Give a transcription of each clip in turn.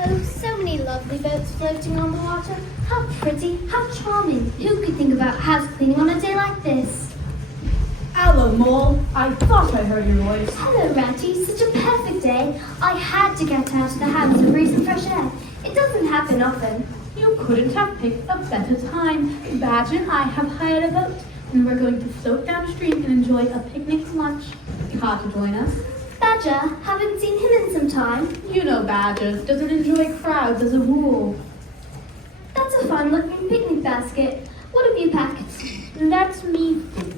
Oh, so many lovely boats floating on the water. How pretty, how charming. Who could think about house cleaning on a day like this? Hello, Mole. I thought I heard your voice. Hello, Ratty. Such a perfect day. I had to get out of the house and breathe some fresh air. It doesn't happen often. You couldn't have picked a better time. Badger and I have hired a boat, and we're going to float downstream and enjoy a picnic lunch. Care to join us? Badger, haven't seen him in some time. You know Badger doesn't enjoy crowds as a rule. That's a fun-looking picnic basket. What have you packed? Let me think.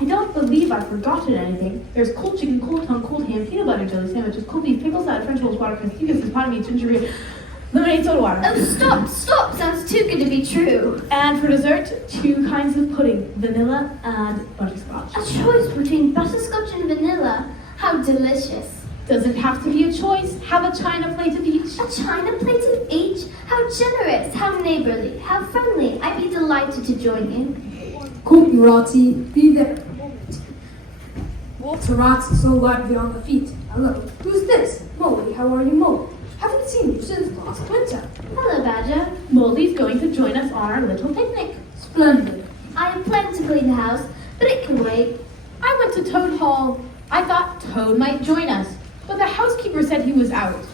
I don't believe I've forgotten anything. There's cold chicken, cold tongue, cold ham, peanut butter jelly sandwiches, cold beef, pickle salad, French rolls, watercress, cucumbers, potted meat, ginger beer, lemonade, soda water. Oh, stop! Sounds too good to be true. And for dessert, 2 kinds of pudding, vanilla and butterscotch. A choice between butterscotch and vanilla. How delicious. Doesn't have to be a choice. Have a china plate of each. A china plate of each? How generous, how neighborly, how friendly. I'd be delighted to join you. Cooperati, be there a moment. Walter rats so lightly on the feet. Hello, who's this? Molly, how are you, Molly? Haven't seen you since last winter. Hello, Badger. Molly's going to join us on our little picnic. Splendid. I have planned to clean the house, but it can wait. I went to Toad Hall. I thought Toad might join us, but the housekeeper said he was out.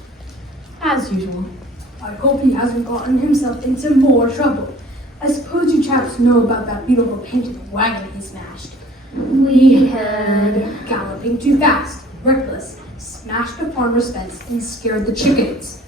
As usual. I hope he hasn't gotten himself into more trouble. I suppose you chaps know about that beautiful painted wagon he smashed. We heard. Galloping too fast, reckless, smashed a farmer's fence and scared the chickens.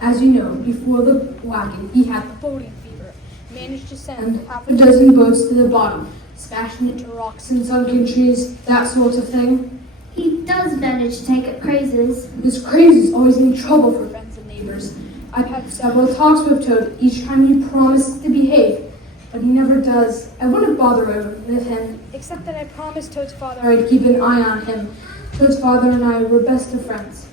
As you know, before the wagon, he had the boating fever, managed to send half a dozen boats to the bottom, smashing into rocks and sunken trees, that sort of thing. He does manage to take up crazes. His crazes always mean trouble for friends and neighbors. I've had several talks with Toad, each time he promises to behave, but he never does. I wouldn't bother with him, except that I promised Toad's father I'd keep an eye on him. Toad's father and I were best of friends.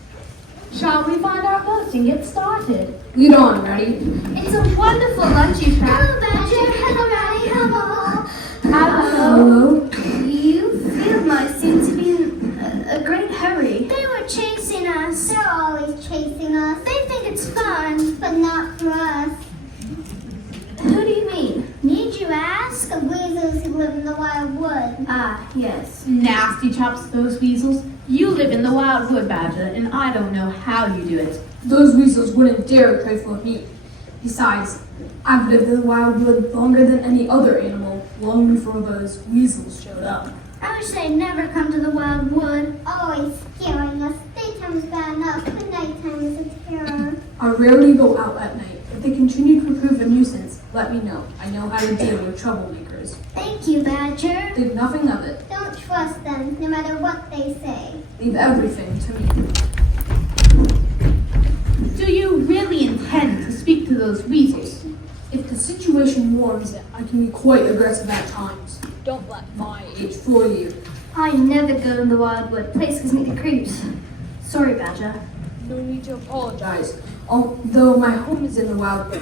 Shall we find our boat and get started? Lead on, Ratty. It's a wonderful lunch you've had. Hello, Badger. Hello, Ratty. Hello. Hello. You field mice seem to be in a great hurry. They were chasing us. They're always chasing us. They think it's fun, but not for us. Who do you mean? Need you ask? The weasels who live in the wild wood. Ah, yes. Nasty chops, those weasels. You live in the wild wood, Badger, and I don't know how you do it. Those weasels wouldn't dare trifle with me. Besides, I've lived in the wild wood longer than any other animal, long before those weasels showed up. I wish they'd never come to the wild wood. Always scaring us. Daytime is bad enough, but nighttime is a terror. I rarely go out at night. If they continue to prove a nuisance, let me know. I know how to deal with troublemakers. Thank you, Badger. Think nothing of it. Don't trust them, no matter what they say. Leave everything to me. Do you really intend to speak to those weasels? If the situation warrants it, I can be quite aggressive at times. Don't let my age fool you. I never go in the wild wood. Place gives me the creeps. Sorry, Badger. No need to apologize. Although my home is in the wild wood.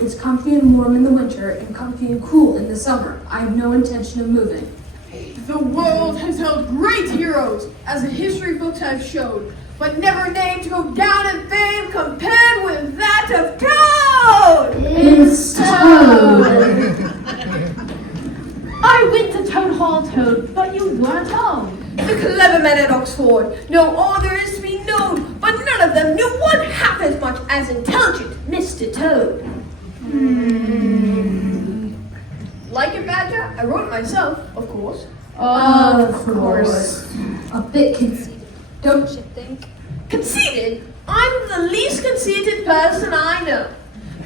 It's comfy and warm in the winter and comfy and cool in the summer. I have no intention of moving. The world has held great heroes, as the history books have showed, but never named to go down in fame compared with that of Toad! It's Toad! I went to Toad Hall, Toad, but you weren't home. The clever men at Oxford know all there is to be known, but none of them knew one half as much as intelligent Mr. Toad. Like it, Badger? I wrote it myself, of course. Of course. A bit conceited, don't you think? Conceited? I'm the least conceited person I know.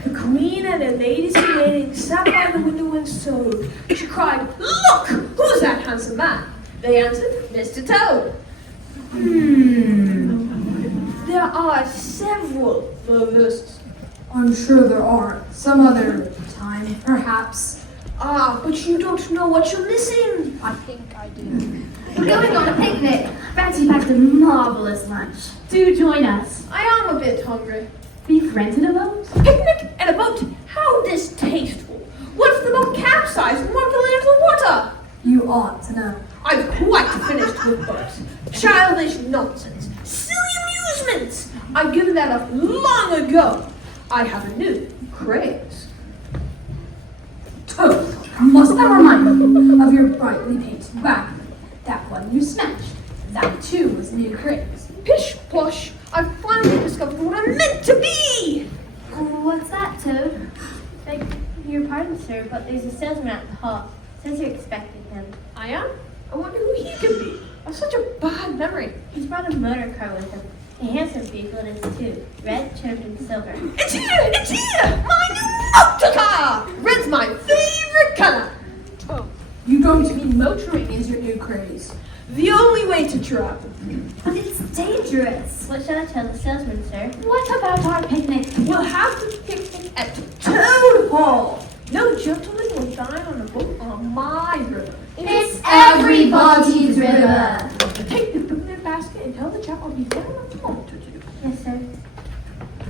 The queen and her ladies in waiting sat by the window and sewed. She cried, "Look! Who's that handsome man?" They answered, "Mr. Toad." There are several verses. I'm sure there are. Some other time, perhaps. Ah, but you don't know what you're missing. I think I do. We're going on a picnic. Ratty packed a marvelous lunch. Do join us. I am a bit hungry. We've rented a boat. A picnic and a boat? How distasteful. What if the boat capsized and went into the water? You ought to know. I've quite finished with boats. Childish nonsense. Silly amusements. I've given that up long ago. I have a new craze. Toad, must I remind you of your brightly painted wagon? That one you smashed. That too was a new craze. Pish posh, I finally discovered what I'm meant to be! What's that, Toad? Beg your pardon, sir, but there's a salesman at the hall. Says you're expecting him. I am? I wonder who he could be. I have such a bad memory. He's brought a motor car with him. A handsome vehicle it is too. Red, trimmed in silver. It's here! It's here! My new motor car! Red's my favorite color. Toad, you going to be motoring is your new craze. The only way to travel. But it's dangerous. What shall I tell the salesman, sir? What about our picnic? We'll have the picnic at Toad Hall. No gentleman will dine on a boat on my river. It's everybody's river. Take the picnic basket and tell the chap I'll be there in a moment or two. Yes, sir.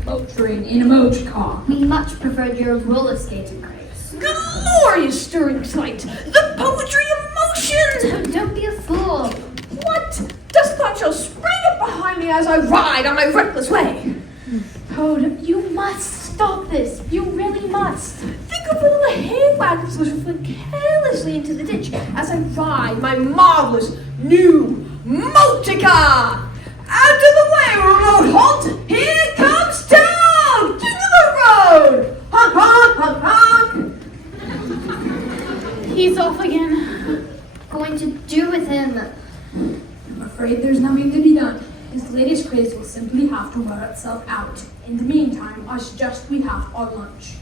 Motoring in a motor car. We much preferred your roller skating craze. Glorious stirring sight! The poetry of motion! Toad, don't be a fool. What? Dust clouds shall spring up behind me as I ride on my reckless way. Toad, you must stop this. You really must. Think of the little hay wagons which will fling carelessly into the ditch as I ride my marvelous new motor car. Out of the way, remote halt! Here comes Toad! King of the road! Honk, honk, honk, honk! He's off again. Going to do with him? I'm afraid there's nothing to be done. His latest craze will simply have to wear itself out. In the meantime, I suggest we have our lunch.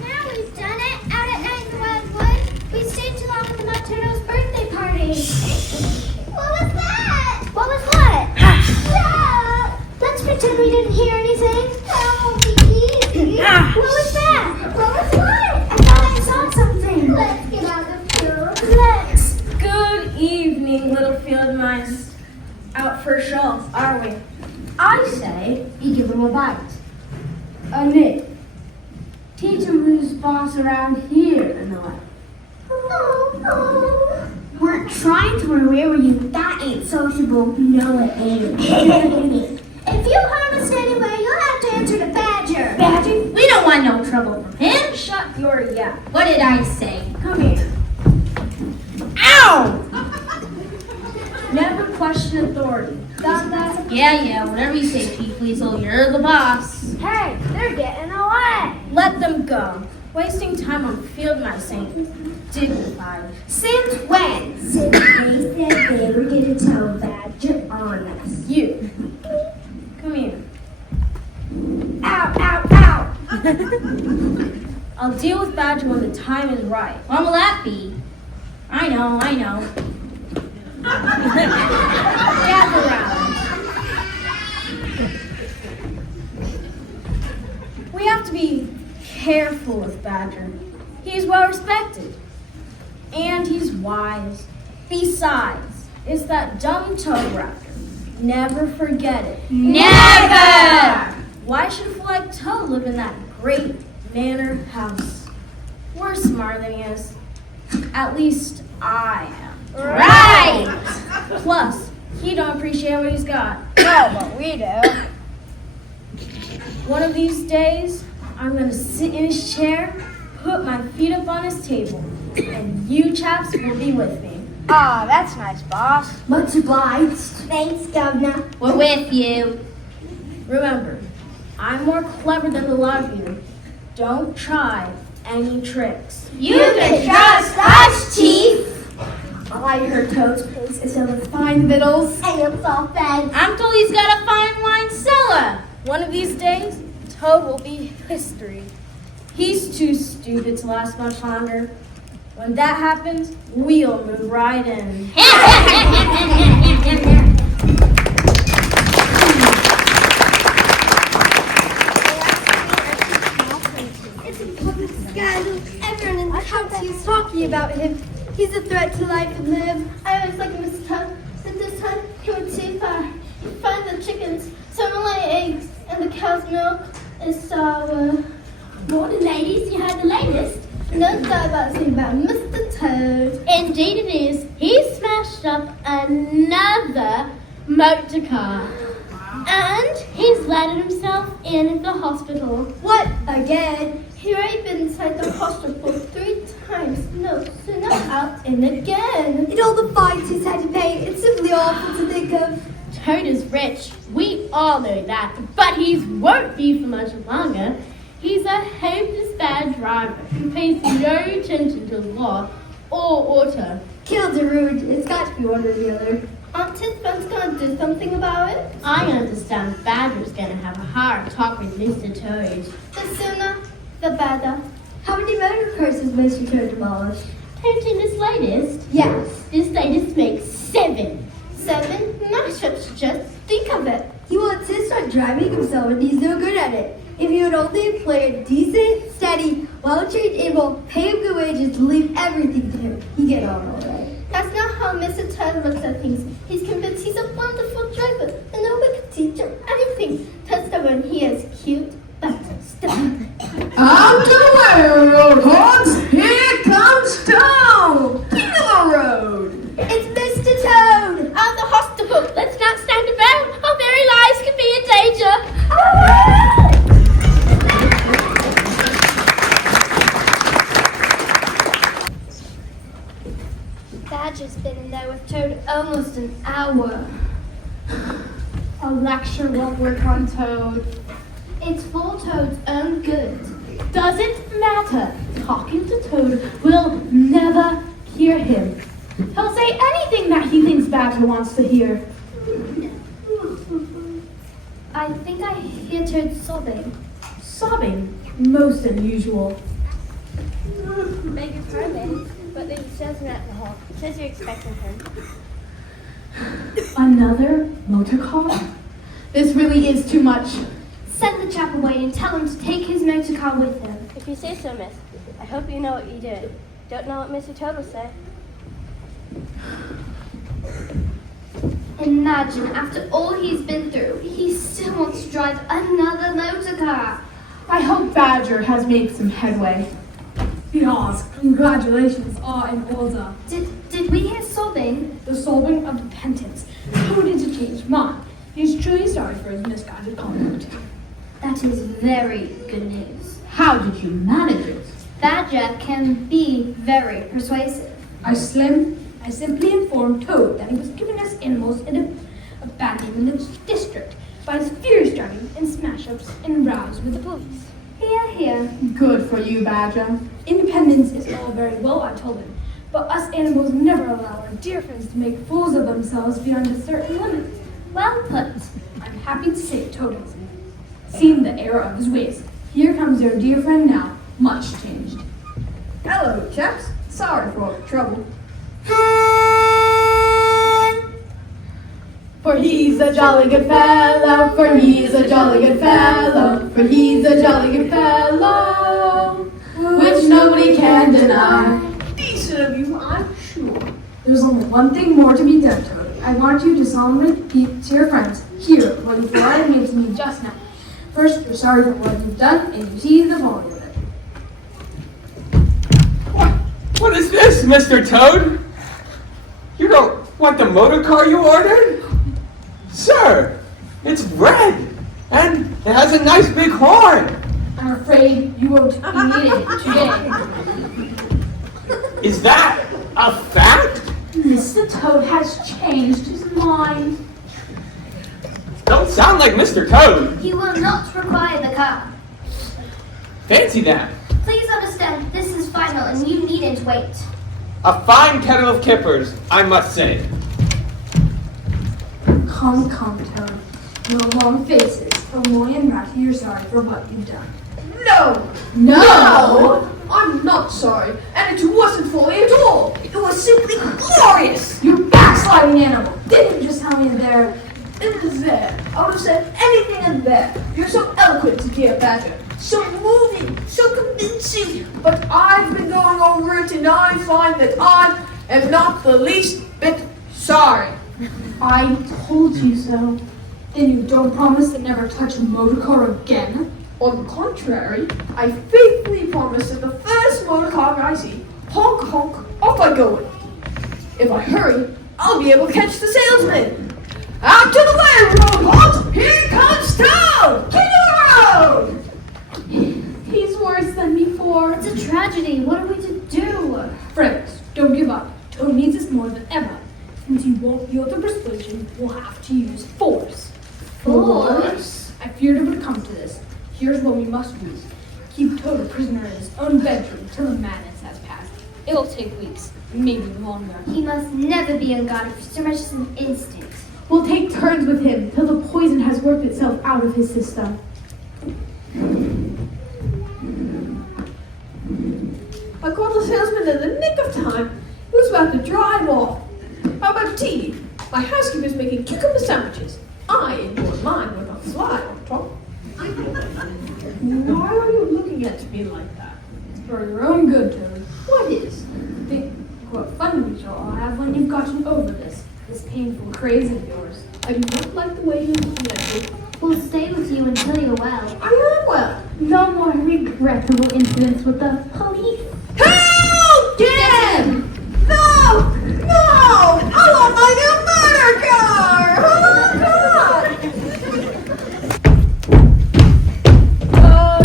Now we've done it. Out at night in the wildwood. We stayed too long at the Nocturno's birthday party. What was that? What was what? Yeah. Let's pretend we didn't hear anything. That won't be easy. What was that? What was what? I thought I saw something. Let's get out of here. Let's. Good evening, little field mice. Out for a stroll, are we? I say you give him a bite. A nip. Teach him who's boss around here in the way. Oh. We're trying to run away with you. That ain't sociable. No, it ain't. If you harm us anyway, you'll have to answer to Badger. Badger, we don't want no trouble from him. Shut your yap. What did I say? Come here. Ow! Never question authority. Got that? Yeah, whatever you say, Chief Weasel, you're the boss. Hey, they're getting away. Let them go. Wasting time on field mice ain't dignified. Since when? Since they said they were going to tell Badger on us. You. Come here. Ow, ow, ow. I'll deal with Badger when the time is right. When will that be? I know. Gather round. We have to be careful with Badger. He's well respected. And he's wise. Besides, it's that dumb toad raptor. Never forget it. Never! Why should a fool like Toad live in that great manor house? We're smarter than he is. At least I am. Right! Plus, he don't appreciate what he's got. No, but we do. One of these days, I'm gonna sit in his chair, put my feet up on his table, and you chaps will be with me. Aw, that's nice, boss. Much obliged. Thanks, Governor. We're with you. Remember, I'm more clever than the lot of you. Don't try any tricks. You can trust us, Chief. I heard Toad's place is filled with fine victuals and it's all fed. I'm told he's got a fine wine cellar. One of these days, Toad will be history. He's too stupid to last much longer. When that happens, we'll move right in. It's a public scandal. Everyone in the county is talking about him. He's a threat to life and limb. I always like Miss Toad. But this time, he went too far. He finds the chickens, some lay eggs, and the cow's milk is sour. latest, no doubt about something about Mr. Toad. Indeed it is. He smashed up another motor car. And he's landed himself in the hospital. What? Again? He's already been inside the hospital 3 times. No, so now out and again. And all the fines he's had to pay, it's simply awful to think of. Toad is rich. We all know that. But he won't be for much longer. He's a hopeless bad driver who pays no attention to law or order. Killed or ruined, it's got to be one or the other. Aren't his friends going to do something about it? I understand Badger's going to have a hard talk with Mr. Toad. The sooner, the better. How many motor cars has Mr. Toad demolished? Counting this latest? Yes. This latest makes 7. 7 mashups, just think of it. He will insist on driving himself and he's no good at it. If he would only employ a decent, steady, well-trained animal, pay him good wages to leave everything to him, he'd get on all right. That's not how Mr. Toad looks at things. He's convinced he's a wonderful driver and no one can teach him anything. That's the one he is cute, but stubborn. Out of the way, road hogs! Here comes Toad! King of the road! It's Mr. Toad! Out of the hospital. Let's not stand about. Our very lives could be in danger. Badger's been in there with Toad almost an hour. A lecture won't work on Toad. It's for Toad's own good. Doesn't matter. Talking to Toad will never hear him. He'll say anything that he thinks Badger wants to hear. I think I hear Toad sobbing. Sobbing. Most unusual. Beg your pardon, but there's a salesman at the hall. Says you're expecting him. Another motor car? This really is too much. Send the chap away and tell him to take his motor car with him. If you say so, miss. I hope you know what you did. Don't know what Mr. Toad will say. Imagine, after all he's been through, he still wants to drive another motor car. I hope Badger has made some headway. Yes, congratulations are in order. Did we hear sobbing? The solving of repentance. Toad is a changed mind. He's truly sorry for his misguided conduct. That is very good news. How did you manage it? Badger can be very persuasive. I simply informed Toad that he was giving us animals in a bad name in the district by his furious driving and smash-ups and rows with the police. Here, here. Good for you, Badger. Independence is all very well, I told him, but us animals never allow our dear friends to make fools of themselves beyond a certain limit. Well put. I'm happy to say Toad has seen the error of his ways. Here comes your dear friend now, much changed. Hello, chaps. Sorry for all the trouble. For he's a jolly good fellow, for he's a jolly good fellow, for he's a jolly good fellow, which nobody can deny. Decent of you, I'm sure. There's only one thing more to be done, Toad. I want you to solemnly repeat to your friends here what you provided to me just now. First, you're sorry for what you've done, and you see the following of it. What is this, Mr. Toad? You don't want the motor car you ordered? Sir, it's red, and it has a nice big horn. I'm afraid you won't be needing it today. Is that a fact? Mr. Toad has changed his mind. Don't sound like Mr. Toad. He will not require the car. Fancy that. Please understand, this is final and you needn't wait. A fine kettle of kippers, I must say. Come, Toad. No long faces. Only and Ratty, you're sorry for what you've done. No! I'm not sorry, and it wasn't folly at all. It was simply glorious. You backsliding animal! Didn't you just tell me there? It was there. I would have said anything in there. You're so eloquent, dear Badger. So moving, so convincing. But I've been going over it, and I find that I am not the least bit sorry. I told you so. Then you don't promise to never touch a motor car again? On the contrary, I faithfully promise that the see. Honk, honk, off I go. If I hurry, I'll be able to catch the salesman. Out to the way, robot! Here comes Toad! Get on the road! He's worse than before. It's a tragedy. What are we to do? Friends, don't give up. Toad needs us more than ever. Since you won't yield to persuasion, we'll have to use force. Force? I feared it would come to this. Here's what we must use. Keep Toad a prisoner in his own bedroom till the madness has passed. It'll take weeks, maybe longer. He must never be unguarded for so much as an instant. We'll take turns with him till the poison has worked itself out of his system. I caught the salesman in the nick of time. He was about to drive off. How about tea? My housekeeper's making cucumber sandwiches. I enjoy mine with a fly on top. Why are you looking at me like that? It's for your own good, Toad. What is? Think what fun we shall all have when you've gotten over this painful craze of yours. I do not like the way you're looking at me. We'll stay with you until you're well. I am well. No more regrettable incidents with the police. Help! Get him! No! No! I want my new motor car! Oh,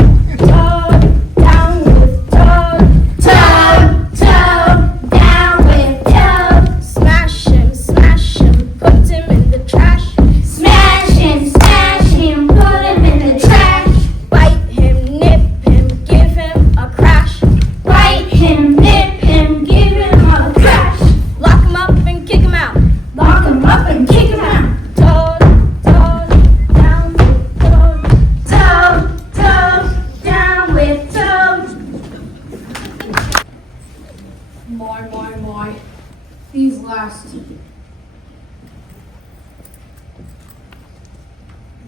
God! Down with Toad. Toad, Toad, down with Toad. Smash him, put him in the trash. Smash him, put him in the trash. Bite him, nip him, give him a crash. Bite him, nip him, give him a crash. Lock him up and kick him out. Lock him up and kick him out. Toad, Toad, down with Toad. Toad, Toad, down with Toad. My. These last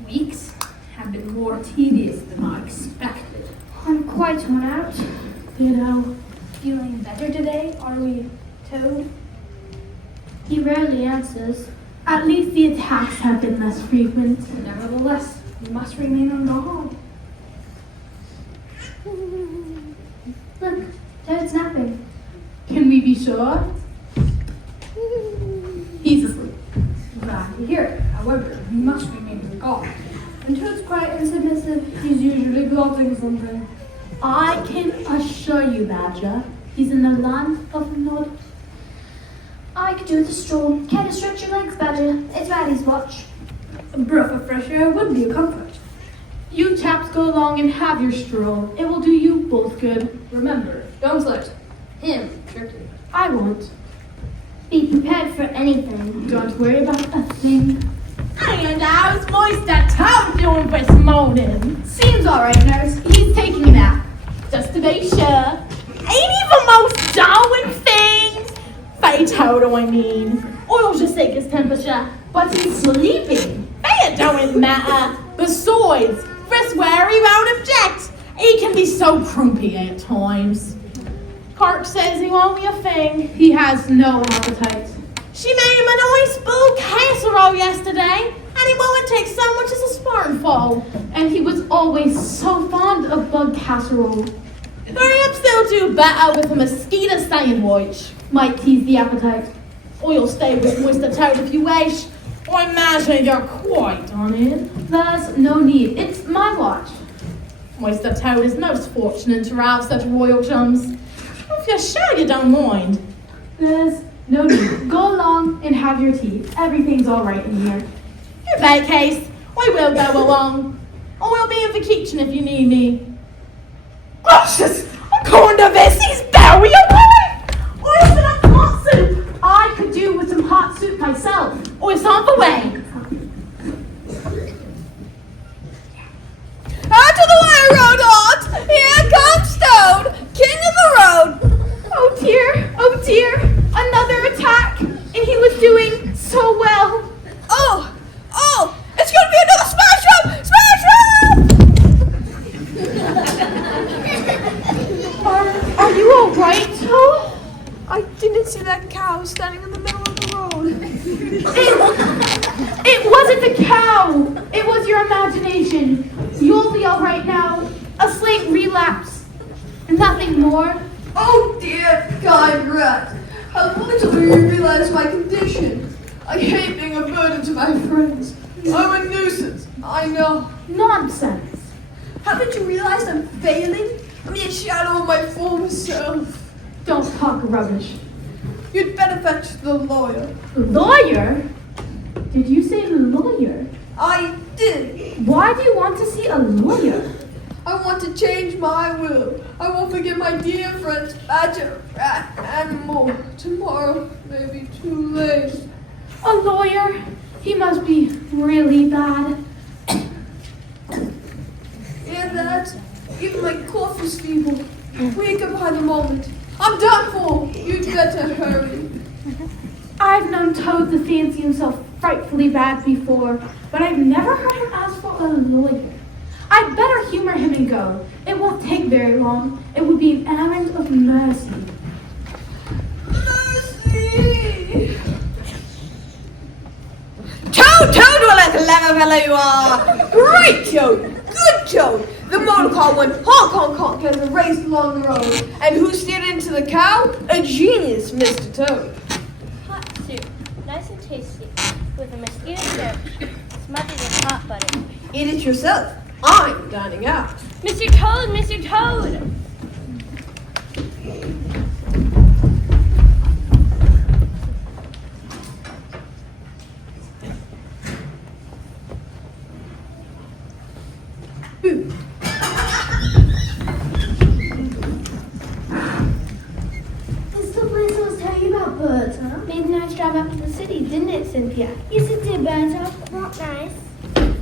weeks have been more tedious than I expected. I'm quite worn out. Feeling better today, are we, Toad? He rarely answers. At least the attacks have been less frequent. Nevertheless, we must remain on guard. Look, Toad's napping. Can we be sure? He's asleep. Glad to hear it. However, we must remain on guard. When Toad's quiet and submissive, he's usually plotting something. I can assure you, Badger, he's in the land of Nod. I could do with a stroll. Care to stretch your legs, Badger? It's Ratty's watch. A breath of fresh air would be a comfort. You chaps go along and have your stroll. It will do you both good. Remember, don't let him trick you. I won't. Be prepared for anything. Don't worry about a thing. And how's Moister Toad doing this morning? Seems alright, nurse. He's taking a nap. Just to be sure. Ain't he the most darling thing? Fay Toad, I mean. Oil's just take his temperature, but he's sleeping. It don't matter. Besides, this where he won't object. He can be so grumpy at times. Clark says he won't be a thing. He has no appetite. She made him a nice bowl casserole yesterday, and he won't take so much as a spoonful. And he was always so fond of bug casserole. Perhaps they'll do better with a mosquito sandwich. Might tease the appetite. I'll stay with Mr. Toad if you wish. I imagine you're quite on it. There's no need. It's my watch. Mr. Toad is most fortunate to have such royal chums. If you're sure you don't mind. There's no need. Go along and have your tea. Everything's alright in here. In that case, I will go along. I will be in the kitchen if you need me. Gracious! According to this, he's very alive! Or is it a hot soup? I could do with some hot soup myself. Or it's on the way. Out of the way, Rodot! Here comes Toad, king of the road! Oh dear, another attack. And he was doing so well. Oh, it's gonna be another smash up! Are you alright, Toad? I didn't see that cow standing in the middle of the road. It wasn't the cow. It was your imagination. You'll be alright now. A slight relapse. Nothing more. Oh dear, kind rat. How little do you realize my condition? I hate being a burden to my friends. I'm a nuisance, I know. Nonsense. Haven't you realized I'm failing? I'm the shadow of my former self. Don't talk rubbish. You'd better fetch the lawyer. Lawyer? Did you say lawyer? I did. Why do you want to see a lawyer? I want to change my will. I won't forget my dear friends, Badger, Rat, and more. Tomorrow may be too late. A lawyer? He must be really bad. Hear that? Even my cough is feeble. Weaker by the moment. I'm done for. You'd better hurry. I've known Toad to fancy himself frightfully bad before, but I've never heard him ask for a lawyer. I'd better humor him and go. It won't take very long. It would be an errand of mercy. Mercy! Toad, what a clever fellow you are! Great Toad! Good Toad! The motor car went honk, honk, honk as it raced along the road. And who steered into the cow? A genius, Mr. Toad. Hot soup, nice and tasty, with a mosquito sandwich, smothered in hot butter. Eat it yourself. I'm dining out. Mr. Toad, Mr. Toad! This is the place I was telling you about, Berta. Made a nice drive up to the city, didn't it, Cynthia? Yes, it did, Berta. Not nice.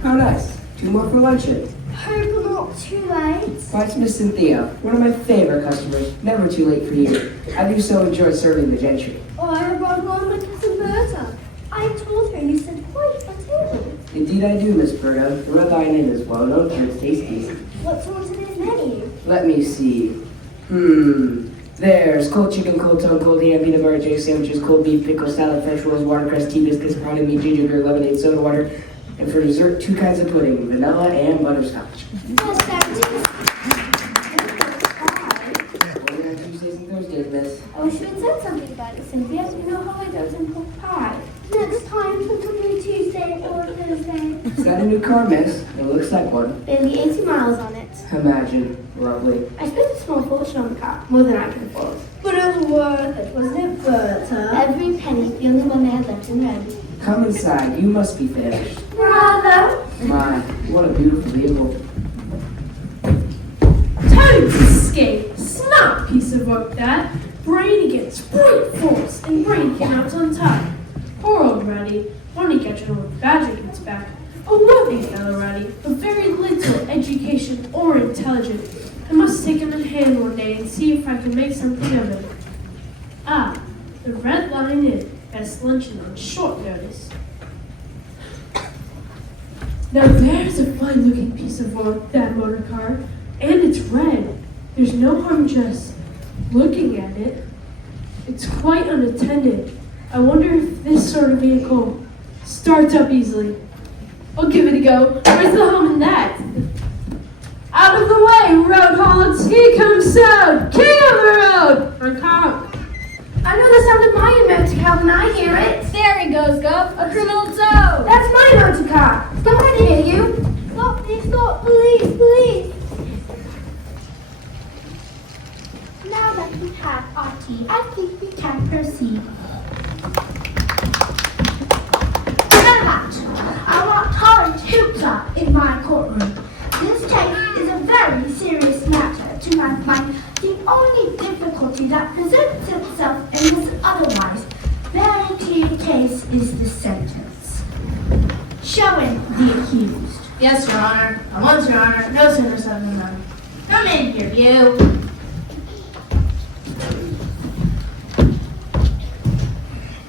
How nice. 2 more for luncheon. Hope I'm not too late. Why, it's Miss Cynthia, one of my favorite customers. Never too late for you. I do so enjoy serving the gentry. Oh, I have brought along my cousin Berta. I told her you said quite a table. Indeed I do, Miss Berta. The Red Lion Inn is well known for its tasties. What's on today's menu? Let me see. There's cold chicken, cold tongue, cold ham, peanut butter, jelly sandwiches, cold beef, pickle, salad, French rolls, watercress, tea biscuits, pounded meat, ginger beer, lemonade, soda water, and for dessert, 2 kinds of pudding, vanilla and butterscotch. Yes, that Only on Tuesdays and Thursdays, miss. I wish you had said something about it, Cynthia. You know how I don't import pie. Next time, probably Tuesday or Thursday. Is that a new car, miss? It looks like one. Barely 80 miles on it. Imagine. Lovely. I spent a small fortune on the car, more than I can afford. But it was worth it, wasn't it, Berta? Every penny, the only one they had left in red. Come inside. You must be famished. Rather. My, what a beautiful vehicle. Toad's escape. Smart piece of work, that. Brain against brute force, and Brain came out on top. Poor old Ratty. When he gets when Badger gets back. A worthy fellow, Ratty, but very little education or intelligence. I must take him in hand one day and see if I can make something of him. Ah, the Red Lion Inn. Best luncheon on short notice. Now there's a fine-looking piece of work, that motor car, and it's red. There's no harm just looking at it. It's quite unattended. I wonder if this sort of vehicle starts up easily. I'll give it a go. Where's the hum in that? Out of the way, road hogs! Here comes Toad, king of the road! Honk. I know the sound of my motor car when I hear it. There he goes, Gov, a criminal toad! That's my motor car. Don't let me hear you. Stop, please, stop, please, please. Now that we have our tea, I think we can proceed. I want Torrance Hooper in my courtroom. This case is a very serious matter to my mind. The only difficulty that presents itself in this otherwise very clear case is the sentence. Showing the accused. Yes, Your Honor. At once, Your Honor. No sooner said than done. Come in here, you.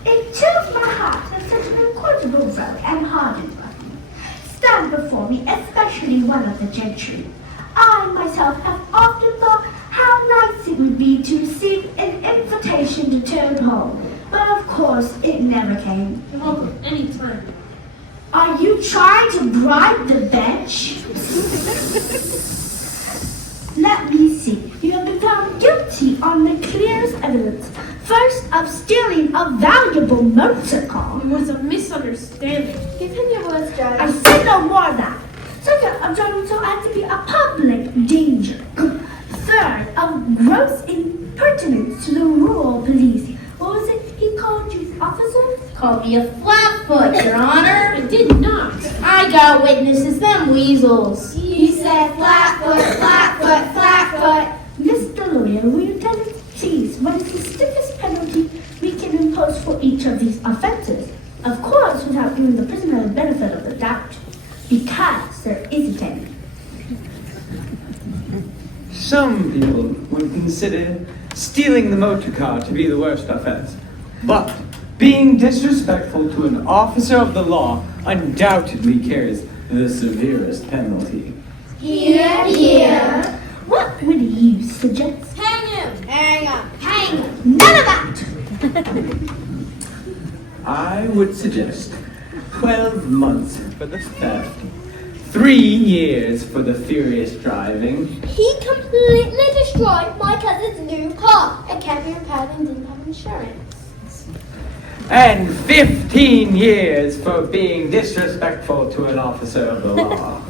It chills my heart that such an incorrigible rogue and hardened one stand before me, especially one of the gentry. I myself have often thought how nice it would be to receive an invitation to Toad Hall, but of course it never came. You're welcome anytime. Are you trying to bribe the bench? Let me see. You have been found guilty on the of stealing a valuable motor car. It was a misunderstanding. Give him your words, Judge. I said no more of that. Second, of driving so as to be a public danger. Third, of gross impertinence to the rural police. What was it he called you, officer? Called me a flatfoot, Your Honor. I did not. I got witnesses, them weasels. He said flatfoot, flatfoot, flatfoot. Mr. Lawyer, will you tell us, please, what is the stiffest penalty we can impose for each of these offenses? Of course, without giving the prisoner the benefit of the doubt, because there isn't any. Some people would consider stealing the motor car to be the worst offense, but being disrespectful to an officer of the law undoubtedly carries the severest penalty. Here, here. What would you suggest? Hang him. Hang him. Hang him. None of that! I would suggest 12 months for the theft, 3 years for the furious driving. He completely destroyed my cousin's new car. It can't be repaired and didn't have insurance. And 15 years for being disrespectful to an officer of the law.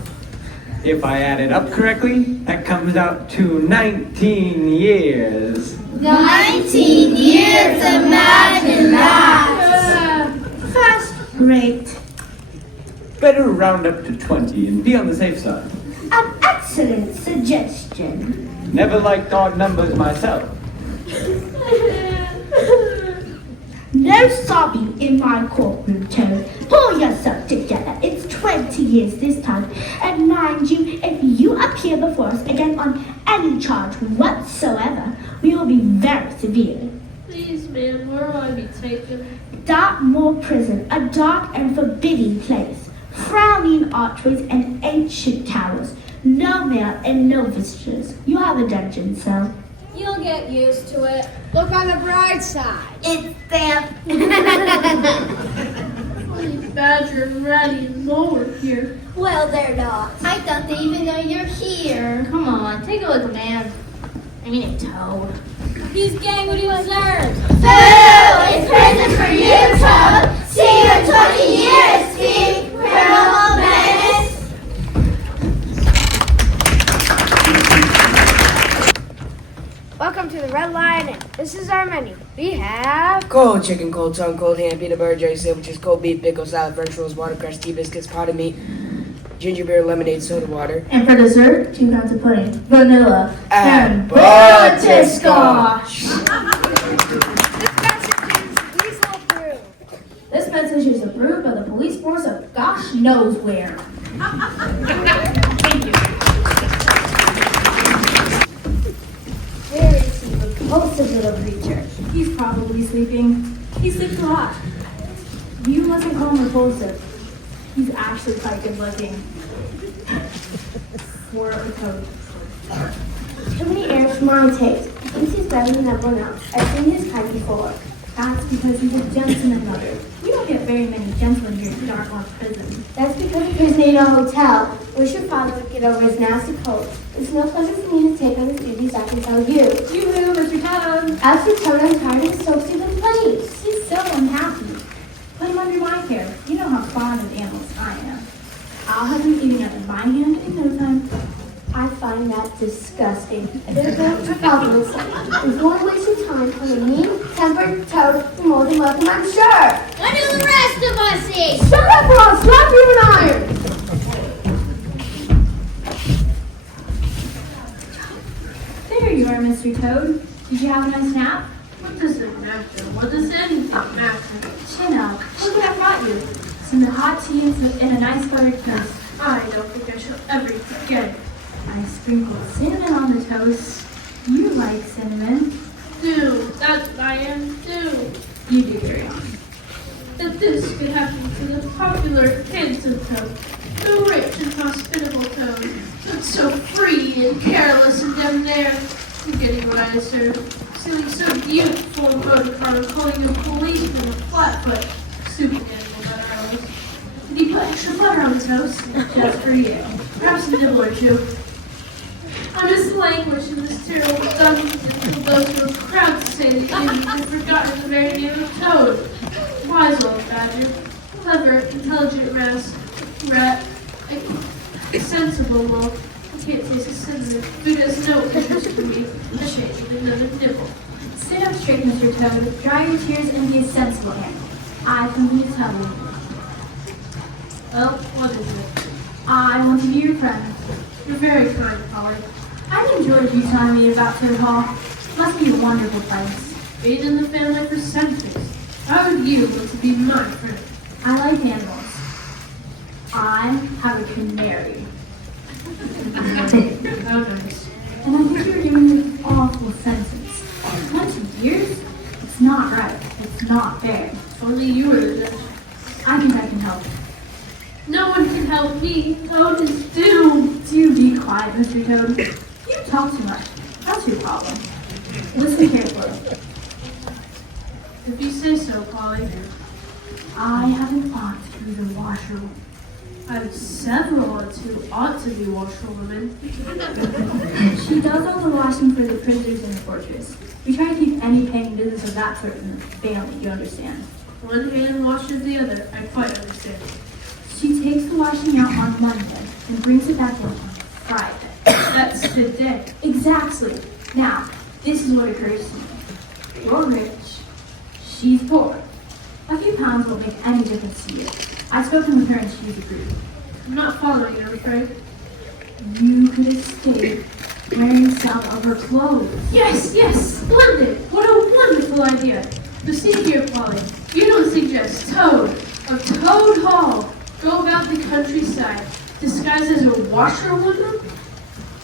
If I add it up correctly, that comes out to 19 years. 19 years, imagine that. First rate. Better round up to 20 and be on the safe side. An excellent suggestion. Never liked odd numbers myself. No sobbing in my courtroom, Toad. Pull yourself together. It's 20 years this time. And mind you, if you appear before us again on any charge whatsoever, we will be very severe. Please, ma'am, where will I be taken? Dartmoor Prison, a dark and forbidding place. Frowning archways and ancient towers. No mail and no visitors. You have a dungeon cell. You'll get used to it. Look on the bright side. It's there. Honey Badger and Ratty and Mole are here. Well, they're not. I thought they even know you're here. Come on, take a look, man. I mean, a toad. He's getting what he deserves. Boo! It's prison for you, Toad. See you in 20 years, Steve. Criminal menace. Welcome to the Red Lion Inn. This is our menu. We have Cold chicken, cold tongue, cold ham, peanut butter, jelly sandwiches, cold beef, pickle salad, French rolls, watercress, tea biscuits, potted meat, ginger beer, lemonade, soda water. And for dessert, 2 kinds of pudding, vanilla, And butterscotch. This message is approved by the police force of gosh knows where. Where is he, repulsive little creature? He's probably sleeping. He sleeps a lot. You mustn't call him repulsive. He's actually quite good looking. For a toad. Too many airs from my taste. He thinks he's better than everyone else. I've seen his kind before. That's because he's a gentleman mother. We don't get very many gentlemen here at Dartmoor Prison. That's because of his name in a hotel. Wish your father would get over his nasty cold. It's no pleasure for me to take on his duties, I can tell you. Yoo-hoo, Mr. Toad. As for Toad, I'm tired of his so stupid complaints. He's so unhappy. Put him under my care. You know how fond of animals I am. I'll have him eating under my hand in no time. I find that disgusting. I better go to Providence. There's no waste of time on a mean-tempered Toad. You're more than welcome, I'm sure. What do the rest of us eat? Shut up or I'll slap you in iron! There you are, Mr. Toad. Did you have a nice nap? What does it matter? What does anything matter? Chin up. Look what I brought you. Some hot tea and a nice buttered toast. I don't think I shall ever forget it. I sprinkled cinnamon on the toast. You like cinnamon. Do. That's what I am. Do. You do carry on. That this could happen to the popular kids of Toad, the rich and hospitable Toad, that's so free and careless and debonair, and getting what I deserve, stealing so beautiful a motor car and calling a policeman a flatfoot, stupid animal that I was. Did he put extra butter on the toast? Just for you. Perhaps a nibble or two. I miss the language in this terrible dungeon until those who are proud to say You've forgotten the very name of Toad. Wise old badger. Clever, intelligent rat. A sensible wolf. I can't taste a cinnamon. Food has no interest for me. I shan't even another nibble. Sit up straight, Mr. Toad. Dry your tears and be a sensible animal. I've come to tell you. Well, what is it? I want to be your friend. You're very kind, Polly. I've enjoyed you telling me about Toad Hall. Must be a wonderful place. Been in the family for centuries. How would you want to be my friend? I like animals. I have a canary. How nice. And I think you're doing an awful sentence. 20 years? It's not right. It's not fair. If only you were the judge. I think I can help. No one can help me. Toad is doomed. Do be quiet, Mr. Toad. You talk too much. That's your problem. Listen carefully. If you say so, Polly. I have an aunt who's a washerwoman. I have several aunts who ought to be washerwomen. She does all the washing for the prisoners in the fortress. We try to keep any paying business of that sort in the family, you understand. One hand washes the other. I quite understand. She takes the washing out on Monday and brings it back in on Friday. That's today. Exactly. Now, this is what occurs to me. You're rich. She's poor. A few pounds won't make any difference to you. I've spoken with her and she's agreed. I'm not following you, I'm afraid. You could escape wearing some of her clothes. Yes, splendid. What a wonderful idea. But see here, Polly. You don't suggest Toad of Toad Hall go about the countryside disguised as a washerwoman?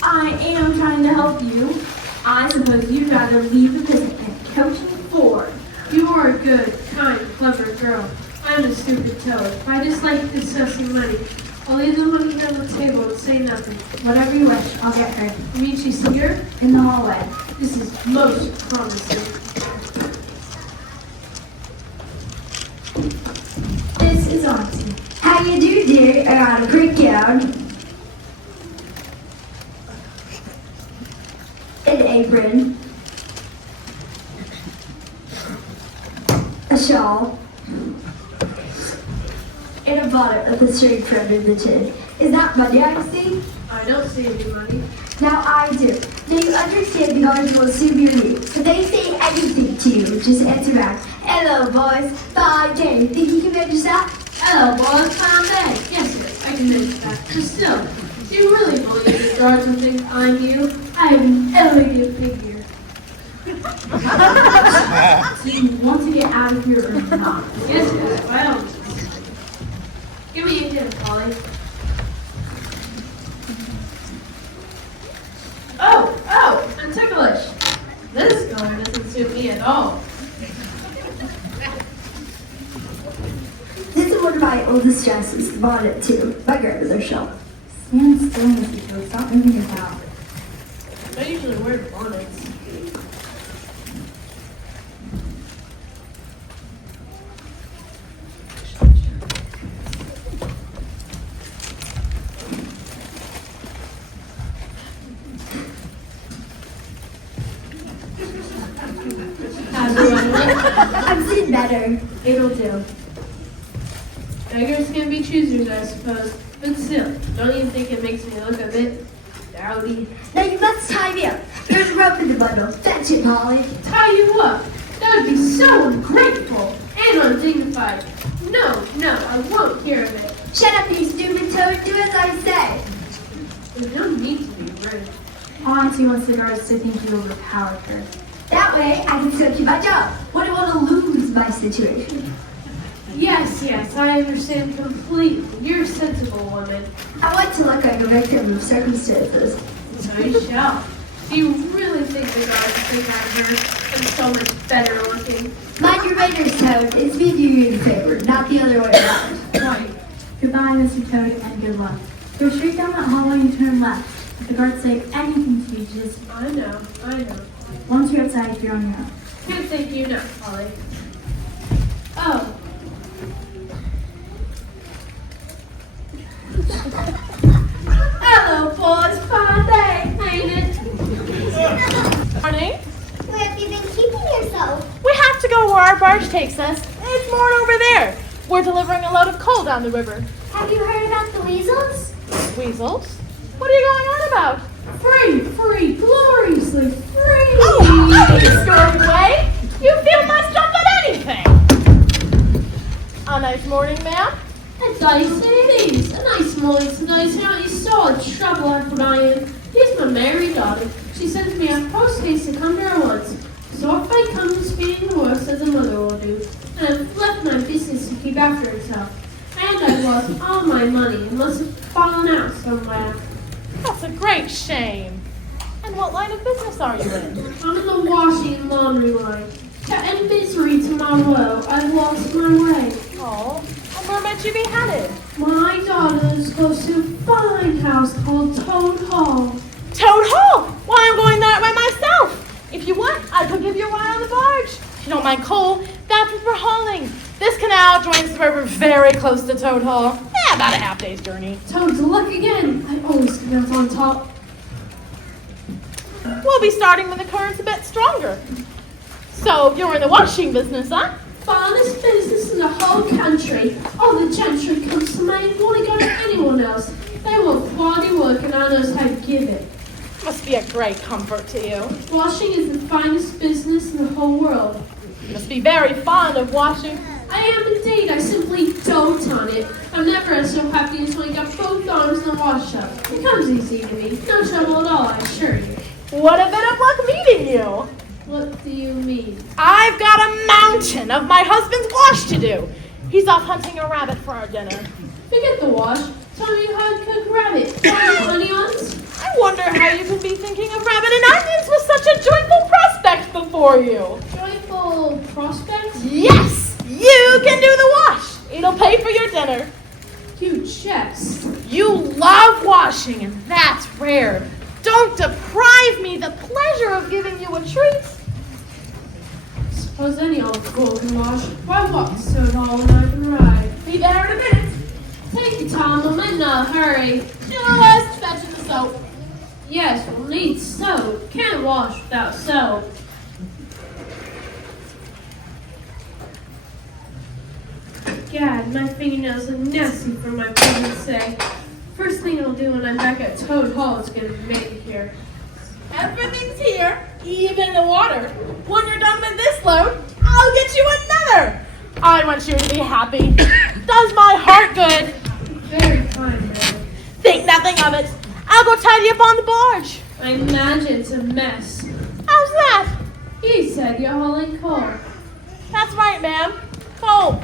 I am trying to help you. I suppose you'd rather leave the business and coaching forward. You are a good, kind, clever girl. I'm a stupid Toad. I just like discussing money. I'll leave the money on the table and say nothing. Whatever you wish, I'll get her. You mean she's here? In the hallway. This is most promising. This is Auntie. How you do, dear? I got a quick gown. An apron. A shawl. And a bonnet with a string under the chin. Is that money I see? I don't see any money. Now I do. Now you understand the guards will assume you're you. So they say anything to you, just answer back. Hello, boys. Fine day. Think you can manage that? Hello, boys. Fine day. Yes, sir. I can manage that. But still, do you really believe the guards will think I'm you? I have an elegant figure. So you want to get out of here or not? Yes, sir. By all means. Give me a hint, Polly. Oh, I'm ticklish. This color doesn't suit me at all. This is one of my oldest dresses, the bonnet too. My grandmother shell. Stand still, Mr. Toad. Stop moving your mouth. I usually wear bonnets. I've seen better. It'll do. Beggars can be choosers, I suppose. But still, don't you think it makes me look a bit dowdy? Now you must tie me up. There's rope in the bundle. Fetch it, Polly. Tie you up? That would be so ungrateful and undignified. No, I won't hear of it. Shut up, you stupid Toad. Do as I say. There's no need to be rude. Auntie wants the guards to think you overpowered her. That way, I can still keep my job. Wouldn't want to lose my situation. Yes, I understand completely. You're a sensible woman. I want to look like a victim of circumstances. So you shall. Do you really think the guards think I'm so much better looking? Mind your manners, Toad. It's me doing you a favor, not the other way around. Right. Goodbye, Mr. Toad, and good luck. Go straight down that hallway and turn left. If the guards say anything to you, just... I know. Once you're outside, you're on your own. Can't thank you enough, Polly. Oh. Hello, boys. Fine day, ain't it? Where have you been keeping yourself? to go where our barge takes us. It's moored over there. We're delivering a load of coal down the river. Have you heard about the weasels? Weasels? What are you going on about? Free, gloriously free. Oh, you scurry away. You feel messed up at anything. A nice morning, ma'am. A nice it is. A nice morning tonight. Now you saw a trouble after Brian. Here's my married daughter. She sends me a post haste to come to her once. So off I come to speeding the horse as a mother will do. And I've left my business to keep after herself. And I've lost all my money and must have fallen out somewhere. That's a great shame. And what line of business are you in? I'm in the washing and laundry line. And misery to my woe, I've lost my way. Oh, and where might you be headed? My daughter's goes to a fine house called Toad Hall. Toad Hall! Why, I'm going that way myself. If you want, I could give you a ride on the barge. If you don't mind coal, that's what we're hauling. This canal joins the river very close to Toad Hall. About a half day's journey. Toad's luck again. I always come out on top. We'll be starting when the current's a bit stronger. So, you're in the washing business, huh? Finest business in the whole country. All the gentry comes to me and won't go to anyone else. They want quality work and I knows how to give it. Must be a great comfort to you. Washing is the finest business in the whole world. You must be very fond of washing. I am indeed. I simply dote on it. I'm never so happy as when I got both arms in the wash up. It comes easy to me. No trouble at all, I assure you. What a bit of luck meeting you. What do you mean? I've got a mountain of my husband's wash to do. He's off hunting a rabbit for our dinner. Forget the wash. Tell me how to cook rabbit. Onions? I wonder how you can be thinking of rabbit and onions with such a joyful prospect before you. Joyful prospect? Yes! You can do the wash. It'll pay for your dinner. You jest. You love washing, and that's rare. Don't deprive me the pleasure of giving you a treat. Suppose any old fool can wash. Why walk so tall when I can ride? Be there in a minute. Take your time, I'm in no hurry. Just fetching the soap. Yes, we'll need soap. Can't wash without soap. Gad, my fingernails are nasty for my presence sake. First thing I'll do when I'm back at Toad Hall is get a manicure. Everything's here, even the water. When you're done with this load, I'll get you another. I want you to be happy. Does my heart good. Very kind, madam. Think nothing of it. I'll go tidy up on the barge. I imagine it's a mess. How's that? He said you're hauling coal. That's right, ma'am. Coal.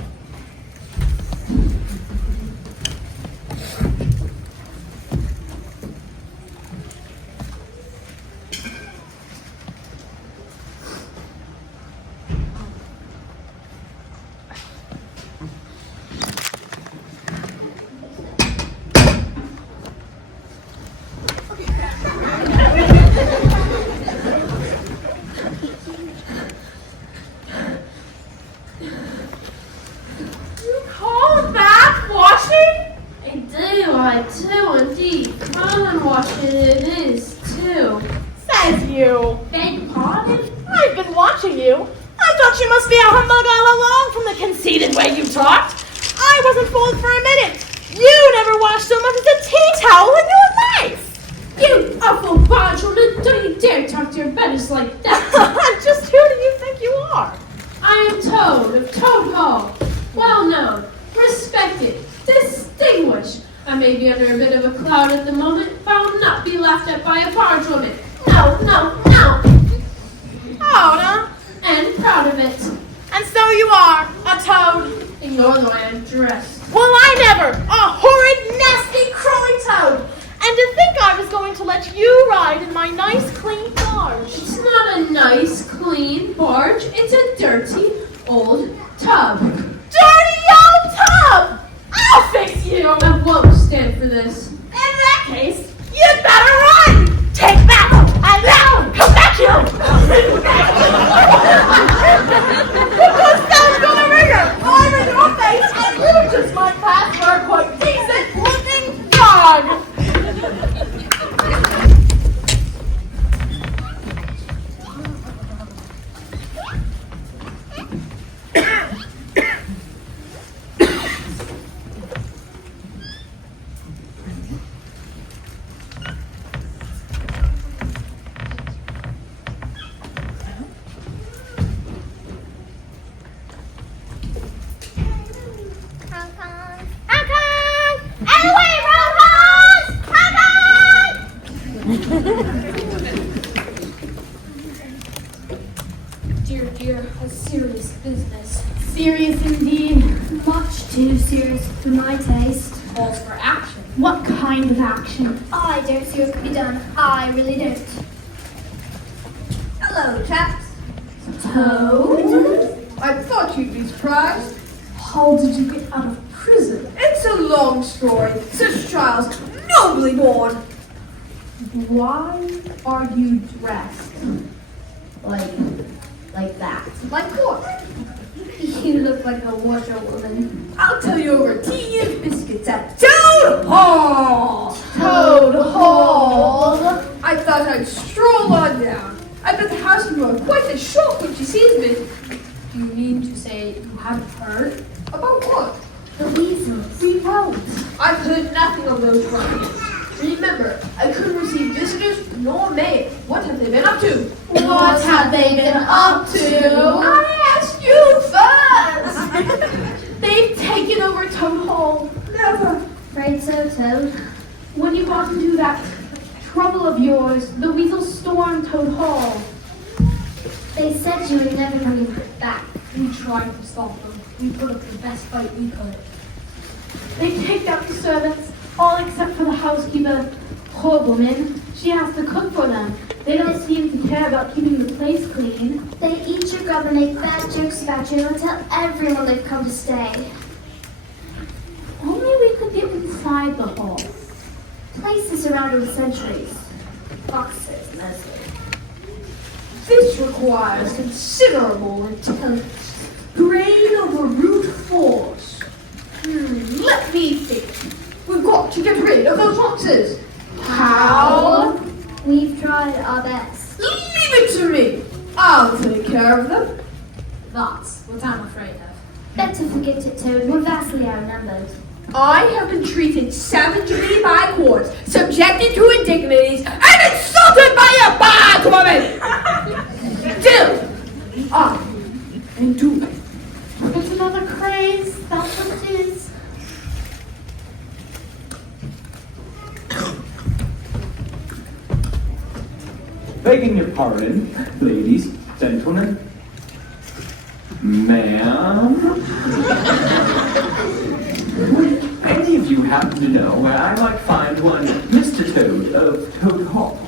I do indeed. Common washing it is, too. Says you. Beg pardon? I've been watching you. I thought you must be a humbug all along from the conceited way you talked. I wasn't fooled for a minute. You never washed so much as a tea towel in your life. You awful bargewoman! Don't you dare talk to your betters like that. Just who do you think you are? I am Toad of Toad Hall. Well known, respected, distinguished. I may be under a bit of a cloud at the moment, but I will not be laughed at by a bargewoman. No, no, no. Oh, no. And proud of it. And so you are, a toad. Ignore the way I'm dressed. Well, I never. A horrid, nasty, crawling toad. And to think I was going to let you ride in my nice, clean barge. It's not a nice, clean barge. It's a dirty, old tub. Dirty old tub! I'll fix you! I won't stand for this. In that case, you'd better run! Take that! And now, come back here! Because that's gonna ringer! I'm in your face, and you just might pass for a quite decent-looking dog! here, dear. A serious business. Serious indeed. Much too serious for my taste. Calls for action. What kind of action? I don't see what can be done. I really don't. Hello, chaps. Toad? I thought you'd be surprised. How did you get out of prison? It's a long story. Such trials, nobly born. Why are you dressed like that? Like what? You look like a washerwoman. I'll tell you over tea and biscuits at Toad Hall. Toad Hall. I thought I'd stroll on down. I bet the housekeeper quite a shock when she sees me. Do you mean to say you haven't heard? About what? The weasels. We won't. I've heard nothing of those crimes. Remember, I couldn't receive visitors nor mail. What have they been up to? What have they been up to? I asked you first. They've taken over Toad Hall. Never. Afraid so, Toad. When you got into that trouble of yours, the weasels stormed Toad Hall. They said you would never bring him back. We tried to stop them. We put up the best fight we could. They kicked out the servants, all except for the housekeeper. Poor woman. She has to cook for them. They don't seem to care about keeping the place clean. They eat your grub and make bad jokes about you and tell everyone they've come to stay. Only we could get inside the hall. Place is surrounded with sentries. Boxes, mostly. This requires considerable intelligence. Grain over root force. Let me think. We've got to get rid of those boxes. How? We've tried our best. Leave it to me. I'll take care of them. That's what I'm afraid of. Better forget it, Toad. We're vastly outnumbered. I have been treated savagely by courts, subjected to indignities, and insulted by a bad woman. Still, I endure. It's another craze. That's what it is. Begging your pardon, ladies, gentlemen. Ma'am? Would any of you happen to know where I might find one Mr. Toad of Toad Hall?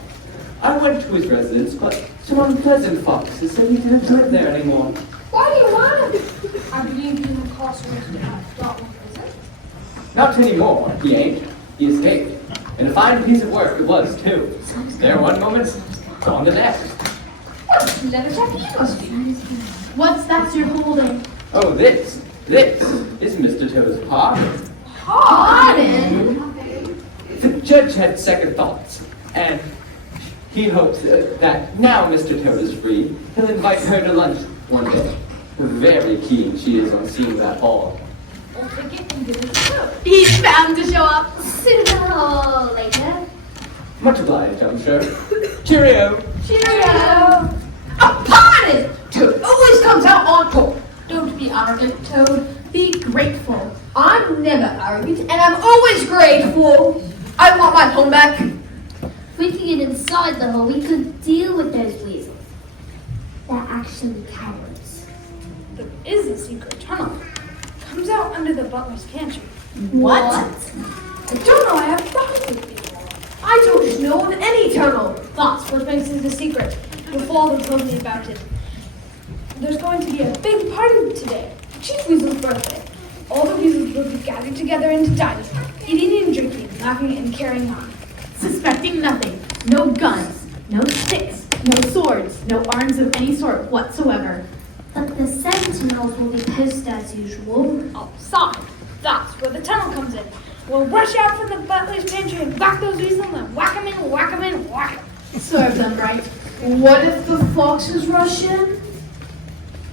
I went to his residence, but some unpleasant foxes said he didn't live there anymore. Why do you want him? I believe he's incarcerated at Scotland prison. Not anymore, he ain't. He escaped. And a fine piece of work it was, too. There one moment, gone the next. What a clever chap he must be. What's that you're holding? Oh, this is Mr. Toad's pardon. Pardon? The judge had second thoughts, and he hopes that now Mr. Toad is free, he'll invite her to lunch one day. Very keen she is on seeing that hall. We'll take it and give it to Toad. He's bound to show up. Sooner or later. Much obliged, I'm sure. Cheerio! Cheerio. A pardon! Toad always comes out on top. Don't be arrogant, Toad. Be grateful. I'm never arrogant, and I'm always grateful. I want my home back. If we could get inside the hole, we could deal with those weasels. They're actually cowards. There is a secret tunnel. Comes out under the butler's pantry. What? I don't know, I haven't thought of it before. I don't know of any tunnel. That's what makes it a secret. Your father told me about it. There's going to be a big party today. Chief Weasel's birthday. All the weasels will be gathered together in the dining room, eating and drinking, laughing and carrying on. Suspecting nothing. No guns. No sticks. No swords. No arms of any sort whatsoever. But the sentinels will be posted as usual. Outside. That's where the tunnel comes in. We'll rush out from the butler's pantry and whack those weasels and whack them in, whack them in, whack them. Serve them right. What if the foxes rush in?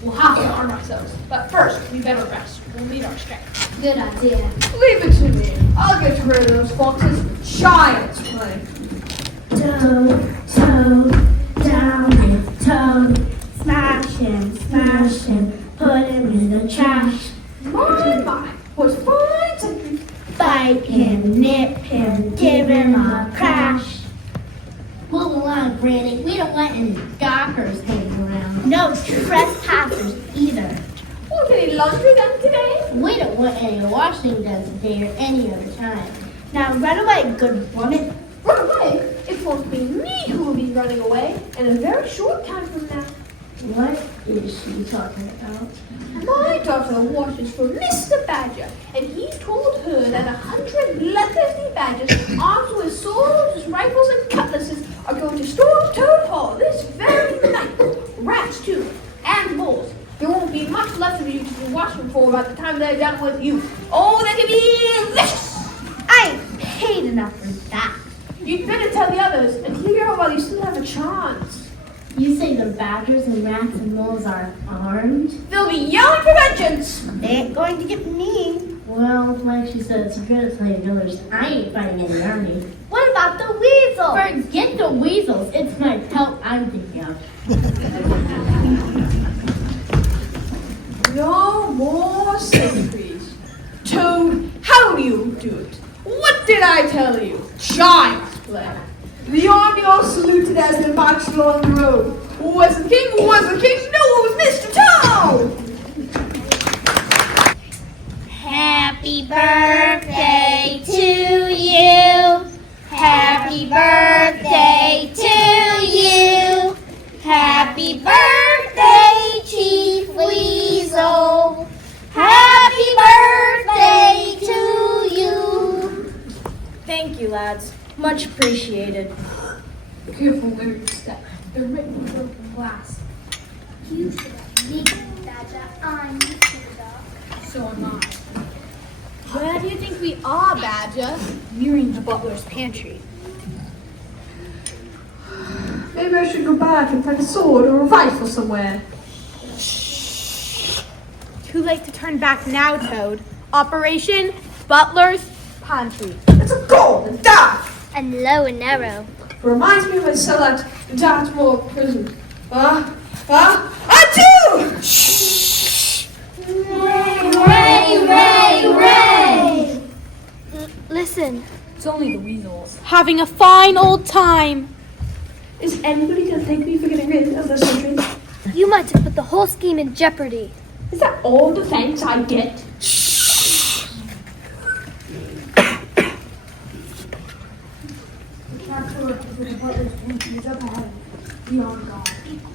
We'll have to arm ourselves. But first, we better rest. We'll need our strength. Good idea. Leave it to me. I'll get rid of those foxes. Child's play. Toad, Toad, down with Toad. Smash him, put him in the trash. My, what fine to Bite him, nip him, give him a crash. Pull the line, Granny. We don't let any gawkers hang around. no trespassers either. Want any laundry done today? We don't want any washing done today or any other time. Now run away, good woman. Run away? It won't be me who will be running away in a very short time from now. What is she talking about? My daughter washes for Mr. Badger, and he told her that 100 bloodthirsty badgers, armed with swords, rifles, and cutlasses, are going to storm Toad Hall this very night. Rats, too, and moles. There won't be much left of you to be washing for by the time they're done with you. Oh, that can be delicious! I ain't paid enough for that. You'd better tell the others and clear out while you still have a chance. You say the badgers and rats and moles are armed? They'll be yelling for vengeance! They ain't going to get me. Well, like she said, it's good at playing village. I ain't fighting any army. What about the weasel? Forget the weasels. It's my pelt I'm thinking of. No more centuries. Toad, how do you do it? What did I tell you? Child's play. The army all saluted as they marched along the road. Who was the king? Who was the king? No, it was Mr. Toad! Happy birthday to you. Happy birthday to you. Happy birthday, Chief Weasel. Happy birthday to you. Thank you, lads. Much appreciated. Careful where you step. They're written in broken glass. You should have me, Badger. I'm the dog. So am I. Where do you think we are, Badger? We're in the butler's pantry. Maybe I should go back and find a sword or a rifle somewhere. Too late to turn back now, Toad. Operation Butler's Pantry. It's a goal and die! And low and narrow. Reminds me of my cell at Dartmoor prison. I do! Ray! Listen. It's only the weasels. Having a fine old time. Is anybody gonna thank me for getting rid of the sentries? You might have put the whole scheme in jeopardy. Is that all the thanks I get?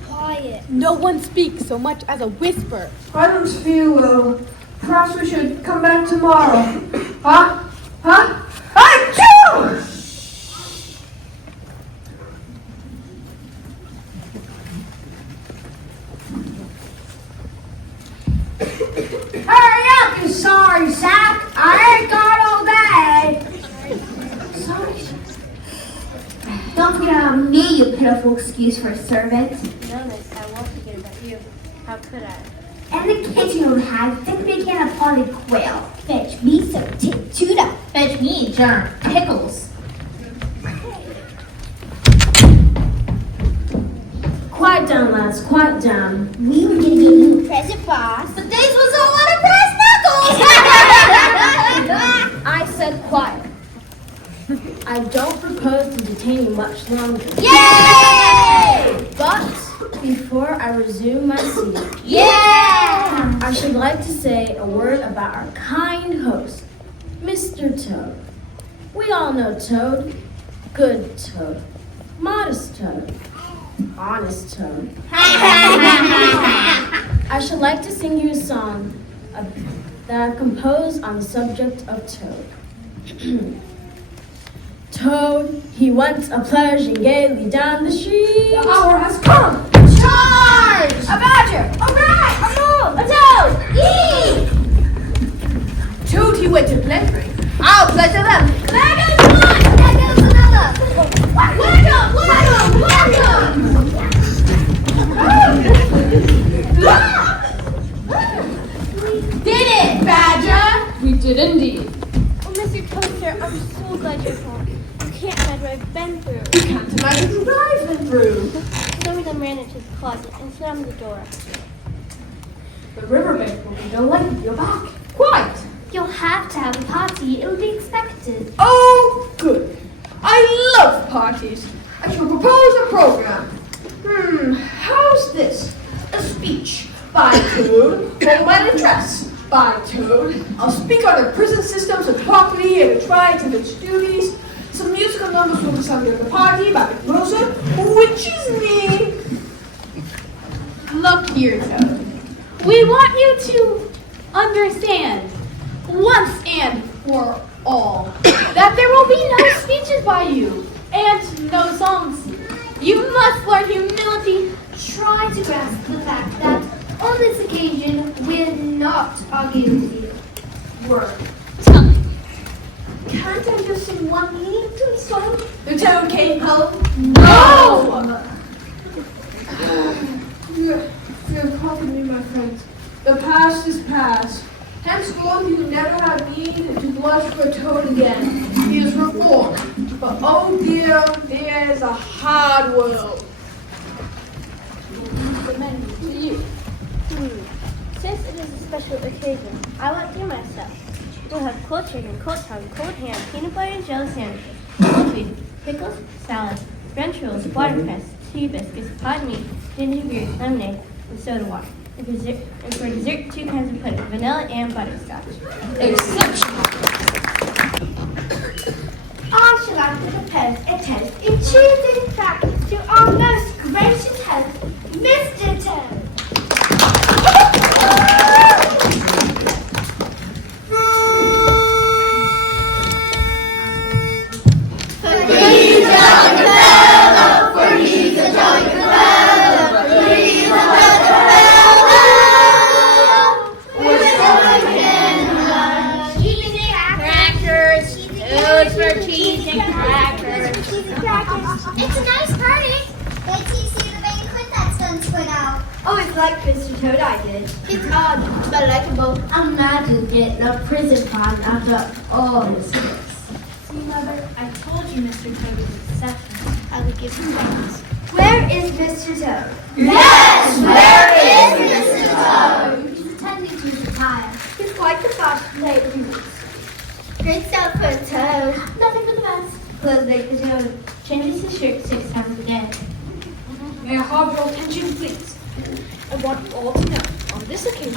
Quiet. No one speaks so much as a whisper. I don't feel well. Perhaps we should come back tomorrow. Huh? I do! Hurry up, you sorry sack! I ain't got all day! Sorry sack. Don't forget about me, you pitiful excuse for a servant. No, miss, I won't forget about you. How could I? And the kitchen old hag, think we can have potted quail. Fetch me some tick tuna. Fetch me a jar of pickles. Quiet down, lads, quiet down. We were gonna get you a present, boss, but this was all on a brass knuckles! I said quiet. I don't propose to detain you much longer. Yay! But before I resume my seat, Yeah! I should like to say a word about our kind host, Mr. Toad. We all know Toad. Good Toad. Modest Toad. Honest Toad. I should like to sing you a song that I composed on the subject of Toad. Toad, he went a-pleasuring gaily down the street. The hour has come! Charge! A badger! A rat! A mole! A toad! Eat! Toad, he went to pleasuring. I'll pleasure them. There goes one! There goes another! Welcome! Did it, Badger? We did indeed. Oh, Mr. Toaster, I'm so glad you're home. You can't imagine what I've been through. You can't imagine what I've been through. Some of them ran into the closet and slammed the door. The riverbank will be delighted you're back. Quite. You'll have to have a party. It'll be expected. Oh, good. I love parties. I shall propose a program. How's this? A a speech. By Toad, hold my address. By Toad, I'll speak on the prison systems and property and its rights and its duties. Some musical numbers will be sung at the party by Rosa, which is me. Look here, Toad. We want you to understand, once and for all, that there will be no speeches by you, and no songs. You must learn humility. Try to grasp the fact that on this occasion we're not arguing with you. Word. Tell me. Can't I just sing one little song? The Toad came home. No! Fear comfort me, my friends. The past is past. Henceforth you never have need to blush for Toad again. He is reformed. But oh dear, there is a hard world. Recommended to you. Since it is a special occasion, I won't do myself. We'll have cold chicken, cold tongue, cold ham, peanut butter and jelly sandwiches, cold beef, pickles, salad, French rolls, watercress, tea biscuits, pot meat, ginger beer, lemonade, and soda water. And for dessert, 2 kinds of pudding, vanilla and butterscotch. Exceptional. I should like to propose a toast in choosing practice to our most gracious host, Mr. Toad. It's a nice party. Wait till you see the banquet that's going to put out. Always liked Mr. Toad, I did. He's odd, but likable. Imagine getting a prison time after all his tricks. See, Mother, I told you Mr. Toad is exceptional. I would give him thanks. Where is Mr. Toad? Yes, where is Mr. Toad? He's attending to his attire. He's quite the fashion lady. Great stuff for a Toad. Nothing but the best. Clothes make the Toad. Changes his shirt 6 times a day. May I have your attention, please? I want you all to know, on this occasion,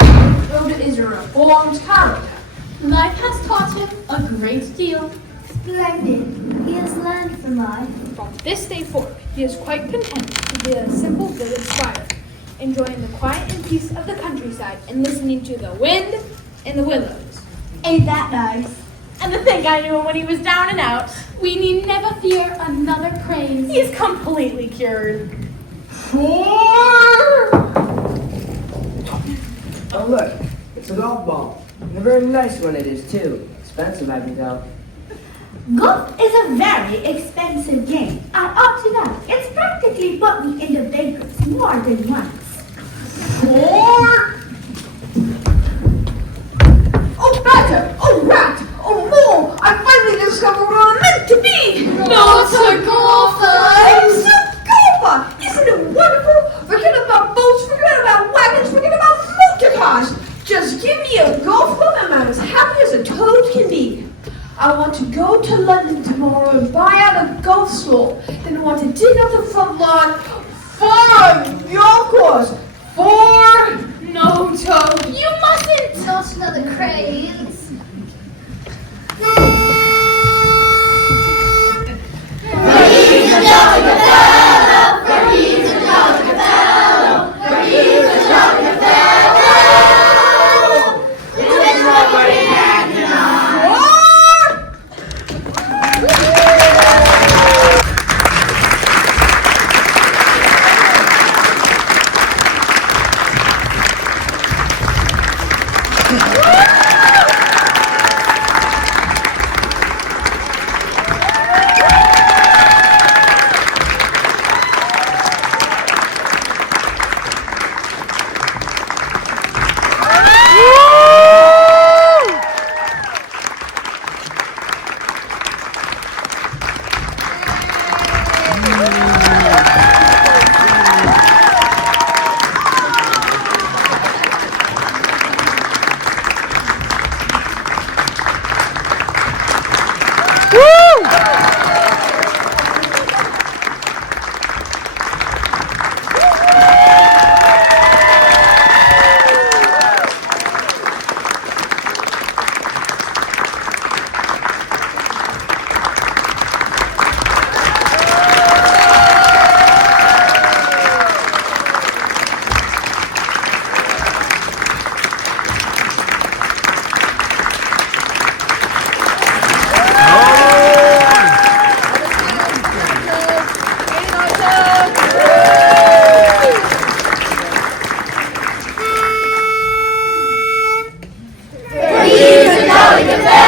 Toad is a reformed character. Life has taught him a great deal. Splendid. He has learned from life. From this day forward, he is quite content to be a simple village squire, enjoying the quiet and peace of the countryside and listening to the wind and the willows. Ain't that nice? And to think I knew him when he was down and out. We need never fear another craze. He's completely cured. Oh look, it's a golf ball. And a very nice one it is too. Expensive, I can tell. Golf is a very expensive game. I ought to know. It's practically put me into bankruptcy more than once. Oh, badger! Oh, rat! Oh, mole! I finally discovered what I'm meant to be! Not a golfer! I'm a golfer! Isn't it wonderful? Forget about boats, forget about wagons, forget about motor cars! Just give me a golf club and I'm as happy as a toad can be. I want to go to London tomorrow and buy out a golf school. Then I want to dig out the front lawn for a golf course. No, Toad, you mustn't! Not another craze. Billy can